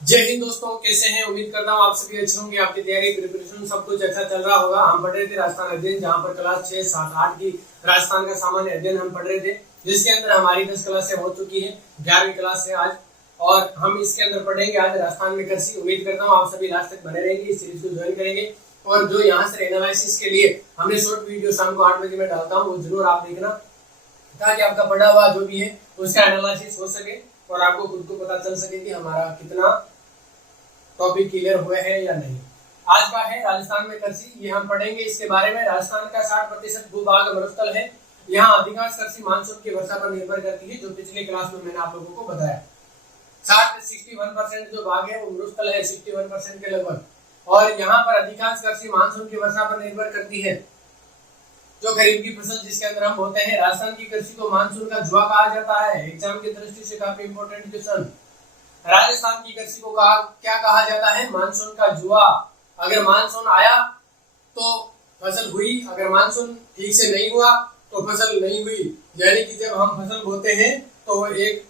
जय हिंद दोस्तों, कैसे हैं? उम्मीद करता हूँ आप सभी अच्छे होंगे। आपकी तैयारी प्रिपरेशन सब कुछ अच्छा चल रहा होगा। हम पढ़ रहे थे राजस्थान अध्ययन, जहाँ पर क्लास 6, 7, 8 की राजस्थान का सामान्य अध्ययन हम पढ़ रहे थे, जिसके अंदर हमारी 10 क्लासें हो चुकी है। 11वीं क्लास है आज, और हम इसके अंदर पढ़ेंगे आज राजस्थान में कृषि। उम्मीद करता हूँ आप सभी लास्ट तक बने रहेंगे, इस सीरीज को ज्वाइन करेंगे। और जो यहाँ से एनालिसिस के लिए हमने शॉर्ट वीडियो शाम को 8 बजे में डालता हूँ, वो जरूर आप देखना, ताकि आपका पढ़ा हुआ जो भी है उसका एनालिसिस हो सके और आपको खुद को पता चल सके कि हमारा कितना टॉपिक क्लियर हुए हैं या नहीं। आज का है राजस्थान में कृषि, ये हम पढ़ेंगे इसके बारे में। राजस्थान का 60% भूभाग मरुस्थल है। यहाँ अधिकांश कृषि मानसून की वर्षा पर निर्भर करती है, जो पिछले क्लास में मैंने आप लोगों को बताया। 61% जो भाग है वो मरुस्थल है, 61% के लगभग। और यहाँ पर अधिकांश कृषि मानसून की वर्षा पर निर्भर करती है, जो खरीफ की फसल जिसके अंदर हम बोते हैं। राजस्थान की कृषि को मानसून का जुआ कहा जाता है। एग्जाम की दृष्टि से काफी इंपोर्टेंट क्वेश्चन। राजस्थान की कृषि को क्या कहा जाता है? मानसून का जुआ। अगर मानसून आया तो फसल हुई, अगर मानसून ठीक से नहीं हुआ तो फसल नहीं हुई। यानी कि जब हम फसल बोते हैं तो वो एक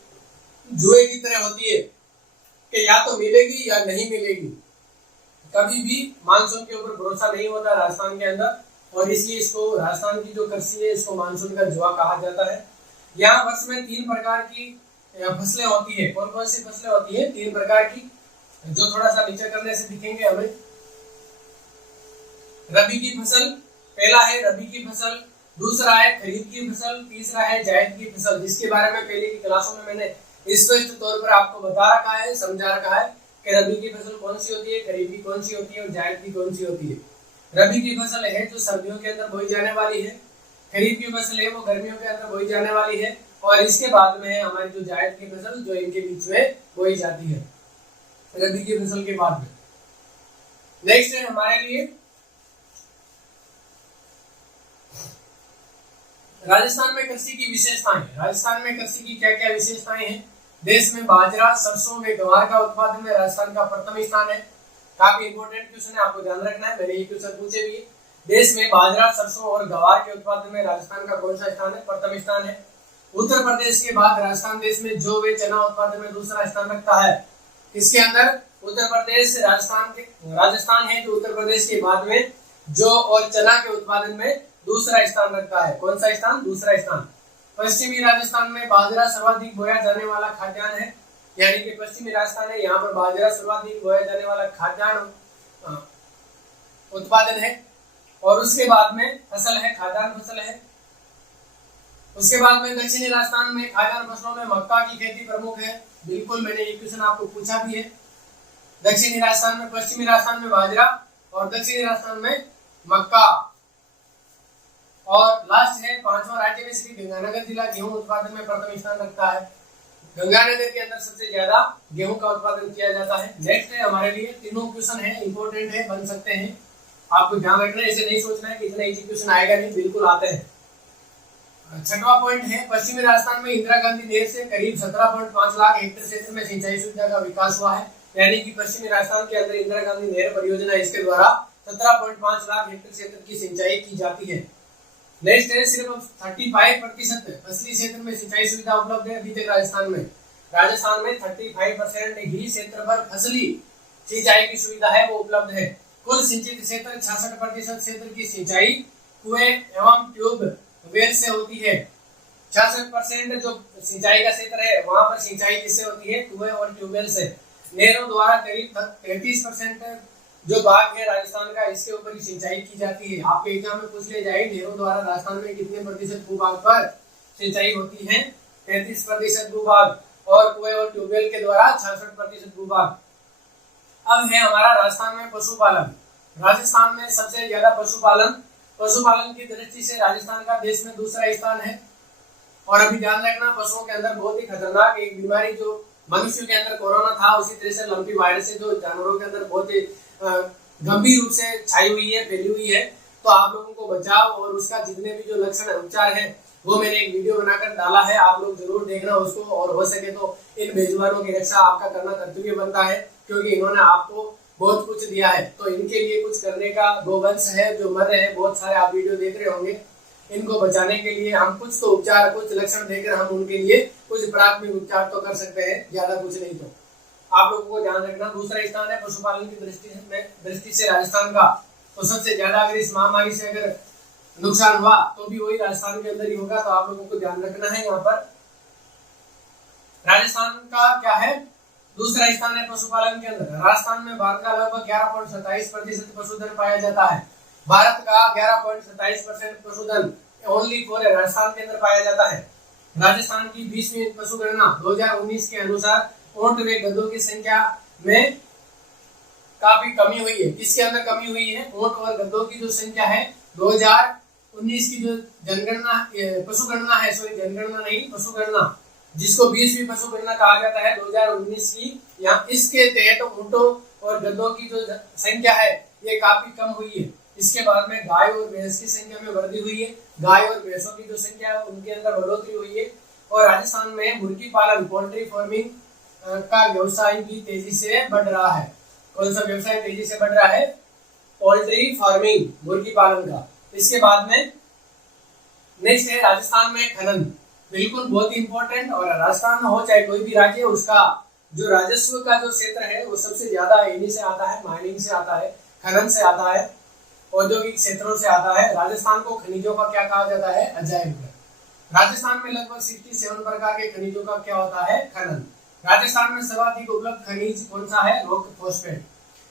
जुए की तरह होती है कि या तो मिलेगी या नहीं मिलेगी। कभी भी मानसून के ऊपर भरोसा नहीं होता राजस्थान के अंदर, और इसलिए इसको राजस्थान की जो कृषि है इसको मानसून का जुआ कहा जाता है। यहाँ वर्ष में 3 प्रकार की फसलें होती है। कौन कौन सी फसलें होती है? 3 प्रकार की, जो थोड़ा सा नीचे करने से दिखेंगे हमें। रबी की फसल, पहला है रबी की फसल, दूसरा है खरीफ की फसल, तीसरा है जायद की फसल, जिसके बारे में पहले की क्लासों में मैंने स्पष्ट तौर पर आपको बता रखा है, समझा रखा है कि रबी की फसल कौन सी होती है, खरीफ की कौन सी होती है और जायद की कौन सी होती है। रबी की फसल है जो सर्दियों के अंदर बोई जाने वाली है, खरीफ की फसल है वो गर्मियों के अंदर बोई जाने वाली है, और इसके बाद में है हमारी जो जायद की फसल, जो इनके बीच में बोई जाती है रबी की फसल के बाद में। नेक्स्ट है हमारे लिए राजस्थान में कृषि की विशेषताएं। राजस्थान में कृषि की क्या क्या विशेषताएं हैं? देश में बाजरा, सरसों व ग्वार का उत्पादन में राजस्थान का प्रथम स्थान है। काफी इंपोर्टेंट क्वेश्चन है, आपको ध्यान रखना है, मैंने ये क्वेश्चन पूछे भी। देश में बाजरा, सरसों और ग्वार के उत्पादन में राजस्थान का कौन सा स्थान है? प्रथम स्थान है। उत्तर प्रदेश के बाद राजस्थान देश में जौ व चना उत्पादन में दूसरा स्थान रखता है। इसके अंदर उत्तर प्रदेश राजस्थान है जो उत्तर प्रदेश के बाद में जौ और चना के उत्पादन में दूसरा स्थान रखता है। कौन सा स्थान? दूसरा स्थान। पश्चिमी राजस्थान में बाजरा सर्वाधिक बोया जाने वाला खाद्यान्न है। यानी कि पश्चिमी राजस्थान है, यहाँ पर बाजरा सर्वाधिक बोया जाने वाला खाद्यान्न उत्पादन है। और उसके बाद में फसल है, खाद्यान्न फसल है। उसके बाद में दक्षिणी राजस्थान में खाद्यान्न फसलों में मक्का की खेती प्रमुख है। बिल्कुल, मैंने ये क्वेश्चन आपको पूछा भी है। दक्षिणी राजस्थान में, पश्चिमी राजस्थान में बाजरा और दक्षिणी राजस्थान में मक्का। और लास्ट है 5वां राज्य में श्री गंगानगर जिला गेहूं उत्पादन में प्रथम स्थान रखता है। गंगानगर के अंदर सबसे ज्यादा गेहूं का उत्पादन किया जाता है। नेक्स्ट है हमारे लिए, तीनों क्वेश्चन है, इंपोर्टेंट है, बन सकते हैं, आपको ध्यान रखना है। ऐसे नहीं सोचना है कि इतना इजी क्वेश्चन आएगा, नहीं, बिल्कुल आते हैं। 6वां पॉइंट है, पश्चिमी राजस्थान में इंदिरा गांधी नहर से करीब 17.5 लाख हेक्टेयर क्षेत्र में सिंचाई सुविधा का विकास हुआ है। यानी कि पश्चिमी राजस्थान के अंदर इंदिरा गांधी नहर परियोजना, इसके द्वारा 17.5 लाख हेक्टेयर क्षेत्र की सिंचाई की जाती है। नेक्स्ट है, सिर्फ 35% फसली क्षेत्र में सिंचाई सुविधा उपलब्ध है अभी तक राजस्थान में। राजस्थान में 35% ही क्षेत्र पर फसली सिंचाई की सुविधा है वो उपलब्ध है। कुल सिंचित क्षेत्र 66% क्षेत्र की सिंचाई कुएं एवं ट्यूब वेल से होती है। 66% जो सिंचाई का क्षेत्र है वहां पर सिंचाई किससे होती है? कुएं और ट्यूबवेल से। नहरों द्वारा करीब 33% जो भाग है राजस्थान का, इसके ऊपर ही सिंचाई की जाती है। आपके एग्जाम में पूछ ले जाए, नहरों द्वारा राजस्थान में कितने प्रतिशत भूभाग पर सिंचाई होती है? 33% भूभाग, और कुएं और ट्यूबवेल के द्वारा 66% भूभाग। अब है हमारा राजस्थान में पशुपालन। राजस्थान में सबसे ज्यादा पशुपालन की दृष्टि से राजस्थान का देश में दूसरा स्थान है। और अभी ध्यान रखना, पशुओं के अंदर बहुत ही खतरनाक एक बीमारी जो मनुष्यों के अंदर कोरोना था, उसी तरह से लंपी वायरस है जो जानवरों के अंदर बहुत ही गंभीर रूप से छाई हुई है, फैली हुई है। तो आप लोगों को बचाव और उसका जितने भी जो लक्षण उपचार है वो मैंने एक वीडियो बनाकर डाला है, आप लोग जरूर देखना उसको। और हो सके तो इन बेजुबानों की रक्षा आपका करना कर्तव्य बनता है, क्योंकि इन्होंने आपको बहुत कुछ दिया है, तो इनके लिए कुछ करने का गोवंश है जो मर रहे हैं, बहुत सारे आप वीडियो देख रहे होंगे। इनको बचाने के लिए हम कुछ तो उपचार, कुछ लक्षण देकर हम उनके लिए कुछ प्राथमिक उपचार तो कर सकते हैं, ज्यादा कुछ नहीं तो। आप लोगों को ध्यान रखना। दूसरा स्थान है पशुपालन की दृष्टि से राजस्थान का। तो सबसे ज्यादा अगर इस महामारी से अगर नुकसान हुआ तो भी वही राजस्थान के अंदर ही होगा, तो आप लोगों को ध्यान रखना है। यहाँ पर राजस्थान का क्या है, दूसरा स्थान है पशुपालन के अंदर। राजस्थान में भारत का लगभग 11.27% पशुधन पाया जाता है। भारत का 11.27% पशुधन ओनली फॉर राजस्थान के अंदर पाया जाता है। राजस्थान की 20वीं पशुगणना 2019 के अनुसार ऊंट व गधों की संख्या में काफी कमी हुई है। किसके अंदर कमी हुई है, ऊंट और गधों की जो संख्या है 2019 की जो जनगणना पशुगणना है, सॉरी जनगणना नहीं पशुगणना, जिसको 20वीं पशुगणना कहा जाता है 2019 की, यहाँ इसके तहत ऊंटों और गधों की जो संख्या है ये काफी कम हुई है। इसके बाद में गाय और भैंस की संख्या में वृद्धि हुई है। गाय और भैंसों की जो संख्या है उनके अंदर बढ़ोतरी हुई है। और राजस्थान में मुर्गी पालन पोल्ट्री फार्मिंग का व्यवसाय भी तेजी से बढ़ रहा है। कौन सा व्यवसाय तेजी से बढ़ रहा है, पोल्ट्री फार्मिंग, मुर्गी पालन का। इसके बाद में नेक्स्ट है राजस्थान में खनन, बिल्कुल बहुत ही इंपॉर्टेंट। और राजस्थान में हो चाहे कोई भी राज्य, उसका जो राजस्व का जो क्षेत्र है वो सबसे ज्यादा इन्हीं से आता है, माइनिंग से आता है, खनन से आता है, औद्योगिक क्षेत्रों से आता है। राजस्थान को खनिजों का क्या कहा जाता है, अजायब घर। राजस्थान में लगभग 67 प्रकार के खनिजों का क्या होता है, खनन। राजस्थान में सर्वाधिक उपलब्ध खनिज कौन सा है, रॉक फॉस्फेट।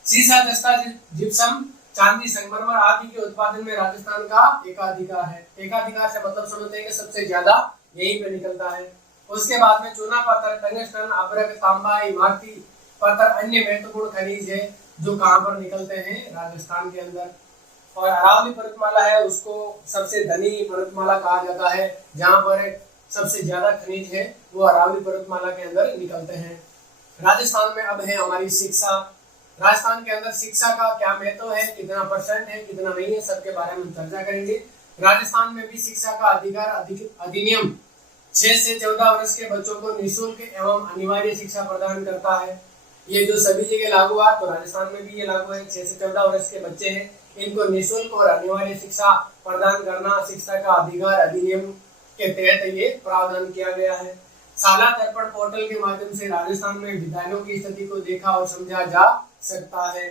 सीसा, जस्ता, जिप्सम, चांदी, संगमरमर आदि के उत्पादन में राजस्थान का एकाधिकार है। एकाधिकार से मतलब समझते हैं कि सबसे ज्यादा यहीं पे निकलता है। उसके बाद में चूना पत्थर, टंगस्टन, अभ्रक, तांबा, इमारती पत्थर अन्य महत्वपूर्ण खनिज है जो कहां पर निकलते हैं, राजस्थान के अंदर। और अरावली पर्वतमाला है, उसको सबसे धनी पर्वतमाला कहा जाता है। जहां पर सबसे ज्यादा खनिज है वो अरावली पर्वतमाला के अंदर निकलते हैं। राजस्थान में अब है हमारी शिक्षा। राजस्थान के अंदर शिक्षा का क्या महत्व है, कितना परसेंट है, कितना नहीं है, सबके बारे में चर्चा करेंगे। राजस्थान में भी शिक्षा का अधिकार अधिनियम 6 से 14 वर्ष के बच्चों को निःशुल्क एवं अनिवार्य शिक्षा प्रदान करता है। ये जो सभी जगह लागू हुआ तो राजस्थान में भी ये लागू है। 6 से 14 वर्ष के बच्चे हैं, इनको निःशुल्क और अनिवार्य शिक्षा प्रदान करना शिक्षा का अधिकार अधिनियम के तहत ये प्रावधान किया गया है। शाला दर्पण पोर्टल के माध्यम से राजस्थान में विद्यालयों की स्थिति को देखा और समझा जा सकता है।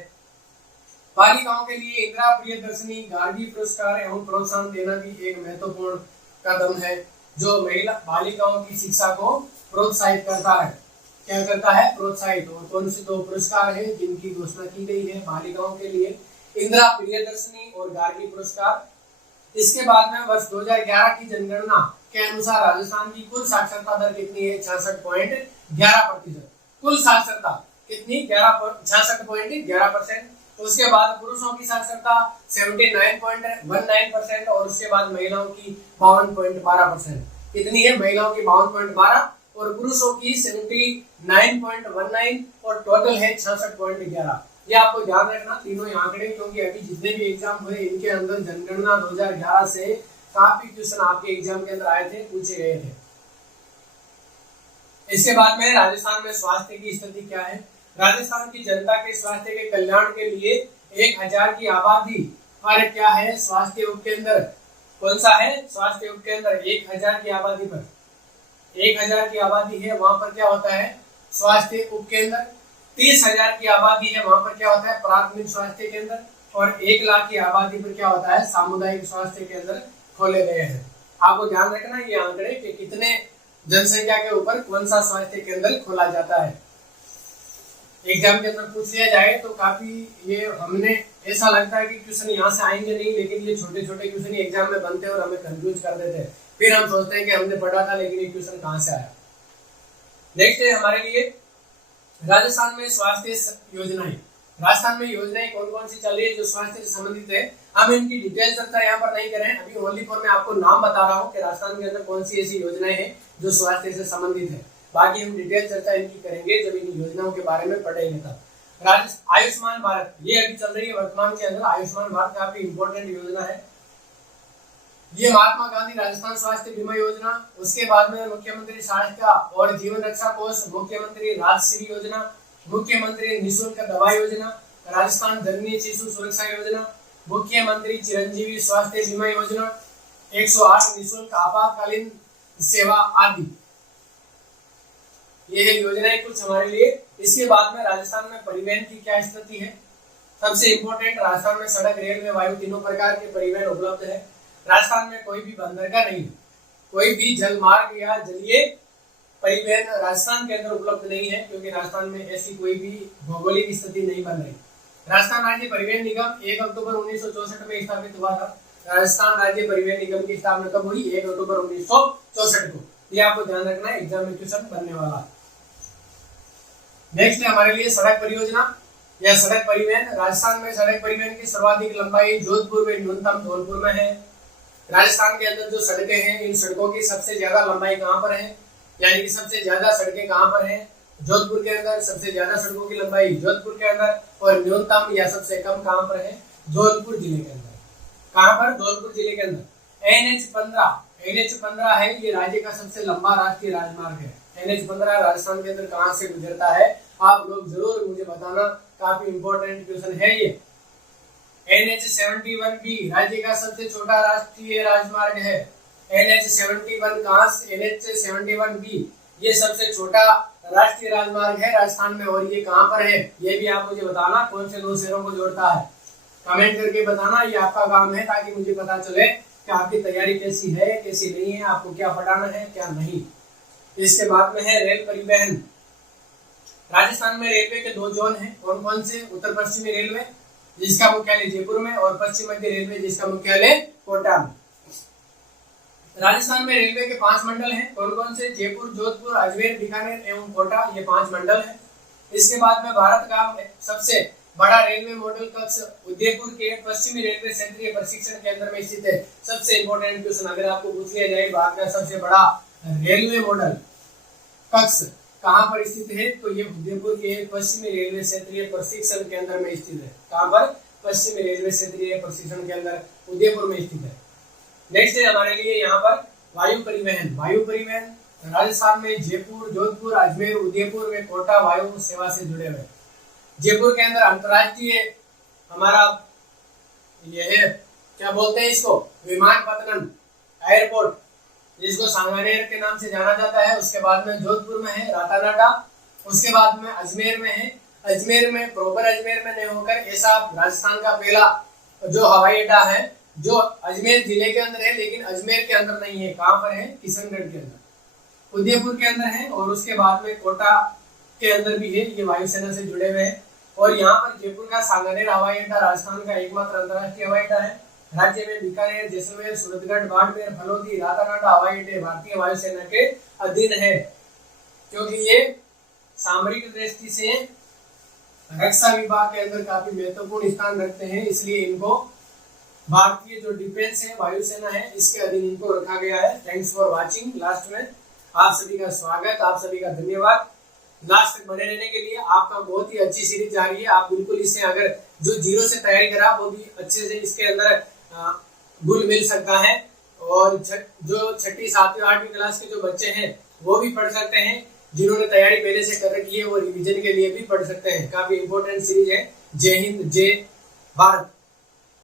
बालिकाओं के लिए इंदिरा प्रियदर्शनी गार्गी पुरस्कार एवं प्रोत्साहन देना भी एक महत्वपूर्ण कदम है, जो महिला बालिकाओं की शिक्षा को प्रोत्साहित करता है। क्या करता है, प्रोत्साहित। और कौन से 2 पुरस्कार है जिनकी घोषणा की गई है बालिकाओं के लिए, इंदिरा प्रियदर्शनी और गार्गी पुरस्कार। इसके बाद में वर्ष 2011 की जनगणना के अनुसार राजस्थान की कुल साक्षरता दर कितनी है, 66.11%। कुल साक्षरता कितनी, 66.11%। उसके बाद पुरुषों की साक्षरता 79.19% और उसके बाद महिलाओं की 52.12%। कितनी है, महिलाओं की 52.12 और पुरुषों की 79.19 और टोटल है 66.11। ये आपको ध्यान रखना तीनों आंकड़े, क्योंकि अभी जितने भी एग्जाम हुए इनके अंदर जनगणना 2011 से काफी क्वेश्चन आपके एग्जाम के अंदर आए थे, पूछे गए थे। इसके बाद में राजस्थान में स्वास्थ्य की स्थिति क्या है। राजस्थान की जनता के स्वास्थ्य के कल्याण के लिए 1000 की आबादी पर क्या है, स्वास्थ्य उपकेंद्र। कौन सा है, स्वास्थ्य उपकेंद्र। 1000 की आबादी पर, 1000 की आबादी है वहां पर क्या होता है, स्वास्थ्य उपकेंद्र। 30,000 की आबादी है वहां पर क्या होता है, प्राथमिक स्वास्थ्य केंद्र। और 1 लाख की आबादी पर क्या होता है, सामुदायिक स्वास्थ्य केंद्र खोले गए हैं। आपको ध्यान रखना ये आंकड़े कि कितने जनसंख्या के ऊपर कौन सा स्वास्थ्य केंद्र खोला जाता है। एग्जाम के अंदर पूछ लिया जाए तो काफी ये हमने ऐसा लगता है कि क्वेश्चन यहाँ से आएंगे नहीं, लेकिन ये छोटे छोटे क्वेश्चन एग्जाम में बनते हैं और हमें कंफ्यूज कर देते हैं। फिर हम सोचते हैं कि हमने पढ़ा था लेकिन ये क्वेश्चन कहाँ से आया। नेक्स्ट है हमारे लिए राजस्थान में स्वास्थ्य योजनाएं। राजस्थान में योजनाएं कौन कौन सी चल रही है जो स्वास्थ्य से संबंधित है। हम इनकी डिटेल चर्चा यहाँ पर नहीं करें, अभी ओनली फॉर मैं आपको नाम बता रहा हूँ कि राजस्थान के अंदर कौन सी ऐसी योजनाएं हैं जो स्वास्थ्य से संबंधित है। बाकी हम डिटेल चर्चा इनकी करेंगे जब इन योजनाओं के बारे में पढ़ेंगे तब। आयुष्मान भारत ये अभी चल रही है वर्तमान के अंदर। आयुष्मान भारत काफी इंपॉर्टेंट योजना है। ये महात्मा गांधी राजस्थान स्वास्थ्य बीमा योजना, उसके बाद में मुख्यमंत्री स्वास्थ्य और जीवन रक्षा कोष, मुख्यमंत्री राजश्री योजना, मुख्यमंत्री निःशुल्क दवा योजना, राजस्थान जननी शिशु सुरक्षा योजना, मुख्यमंत्री चिरंजीवी स्वास्थ्य बीमा योजना, 108 निःशुल्क आपातकालीन सेवा आदि। ये है योजनाएं कुछ हमारे लिए। इसके बाद में राजस्थान में परिवहन की क्या स्थिति है। सबसे इंपॉर्टेंट, राजस्थान में सड़क, रेलवे, वायु तीनों प्रकार के परिवहन उपलब्ध है। राजस्थान में कोई भी बंदरगाह नहीं, कोई भी जल मार्ग या जलीय परिवहन राजस्थान के अंदर उपलब्ध नहीं है, क्योंकि राजस्थान में ऐसी कोई भी भौगोलिक स्थिति नहीं बन रही। राजस्थान राज्य परिवहन निगम 1 अक्टूबर 1964 में स्थापित हुआ था। राजस्थान राज्य परिवहन निगम की स्थापना कब हुई? 1 अक्टूबर 1964 को। ये आपको ध्यान रखना है, एग्जाम में क्वेश्चन बनने वाला। नेक्स्ट है हमारे लिए सड़क परियोजना या सड़क परिवहन। राजस्थान में सड़क परिवहन की सर्वाधिक लंबाई जोधपुर में, न्यूनतम धौलपुर में है। राजस्थान के अंदर जो सड़कें हैं, इन सड़कों की सबसे ज्यादा लंबाई कहां पर है, यानी कि सबसे ज्यादा सड़कें कहां पर हैं? जोधपुर के अंदर। सबसे ज्यादा सड़कों की लंबाई जोधपुर के अंदर, और न्यूनतम या सबसे कम कहां पर है? धौलपुर जिले के अंदर। कहां पर? धौलपुर जिले के अंदर। NH15 है, ये राज्य का सबसे लंबा राष्ट्रीय राजमार्ग है। NH15 राजस्थान के अंदर कहां से गुजरता है? आप लोग जरूर मुझे बताना, काफी इंपॉर्टेंट क्वेश्चन है ये। NH71B राज्य का सबसे छोटा राष्ट्रीय राजमार्ग है। NH71 कहां से? NH71B ये सबसे छोटा राष्ट्रीय राजमार्ग है राजस्थान में, और ये कहां पर है? ये भी आप मुझे बताना, कौन से दो शहरों को जोड़ता है, कमेंट करके बताना। ये आपका काम है, ताकि मुझे पता चले कि आपकी तैयारी कैसी है, कैसी नहीं है, आपको क्या पढ़ाना है, क्या नहीं। इसके बाद में है रेल परिवहन। राजस्थान में रेलवे के 2 जोन हैं, कौन कौन से? उत्तर पश्चिमी रेलवे जिसका मुख्यालय जयपुर में, और पश्चिम मध्य रेलवे जिसका मुख्यालय कोटा में। राजस्थान में रेलवे के 5 मंडल हैं, कौन कौन से? जयपुर, जोधपुर, अजमेर, बीकानेर एवं कोटा, ये 5 मंडल हैं। इसके बाद में भारत का सबसे बड़ा रेलवे मॉडल कक्ष उदयपुर के पश्चिमी रेलवे क्षेत्रीय प्रशिक्षण केंद्र में स्थित है। सबसे इंपॉर्टेंट क्वेश्चन अगर आपको पूछ लिया जाए, भारत का सबसे बड़ा रेलवे मॉडल कक्ष कहां पर स्थित है, तो ये उदयपुर के पश्चिमी रेलवे क्षेत्रीय प्रशिक्षण केंद्र में स्थित है। कहां पर? पश्चिमी रेलवे क्षेत्रीय प्रशिक्षण केंद्र उदयपुर में स्थित है। नेक्स्ट है हमारे लिए यहाँ पर वायु परिवहन। वायु परिवहन राजस्थान में जयपुर, जोधपुर, अजमेर, उदयपुर में कोटा वायु सेवा से जुड़े हुए। जयपुर के अंदर अंतरराष्ट्रीय हमारा यह है, क्या बोलते हैं इसको, विमानपत्तनम एयरपोर्ट, जिसको सांगानेर के नाम से जाना जाता है। उसके बाद में जोधपुर में है रातानाडा, उसके बाद में अजमेर में है। अजमेर में प्रॉपर अजमेर में नहीं होकर ऐसा राजस्थान का पहला जो हवाई अड्डा है, जो अजमेर जिले के अंदर है, लेकिन अजमेर के अंदर नहीं है। कहां पर है? किशनगढ़ के अंदर, उदयपुर के अंदर है। और उसके बाद में कोटा के अंदर भी है, ये वायुसेना से जुड़े हुए हैं। और यहाँ पर जयपुर का सांगानेर हवाई अड्डा राजस्थान का एकमात्र अंतर्राष्ट्रीय हवाई अड्डा है। राज्य में बीकानेर, जैसलमेर, सूरतगढ़, बाड़मेर, फलोदी, रातानाडा हवाई अड्डे भारतीय वायुसेना के अधीन है, क्योंकि ये सामरिक दृष्टि से रक्षा विभाग के अंदर काफी महत्वपूर्ण स्थान रखते हैं, इसलिए इनको भारतीय जो डिफेंस है, वायुसेना है, इसके अधीन इनको रखा गया है। Thanks for watching. लास्ट में आप सभी का स्वागत, आप सभी का धन्यवाद। लास्ट तक बने रहने के लिए। आपका बहुत ही अच्छी सीरीज जा रही है, आप बिल्कुल इससे अगर जो 0 से तैयारी करा वो भी अच्छे से इसके अंदर गुण मिल सकता है। और जो 6ठी, 7वीं, 8वीं क्लास के जो बच्चे हैं वो भी पढ़ सकते हैं। जिन्होंने तैयारी पहले से कर रखी है वो रिवीजन के लिए भी पढ़ सकते हैं। काफी इंपॉर्टेंट सीरीज है। जय हिंद, जय भारत।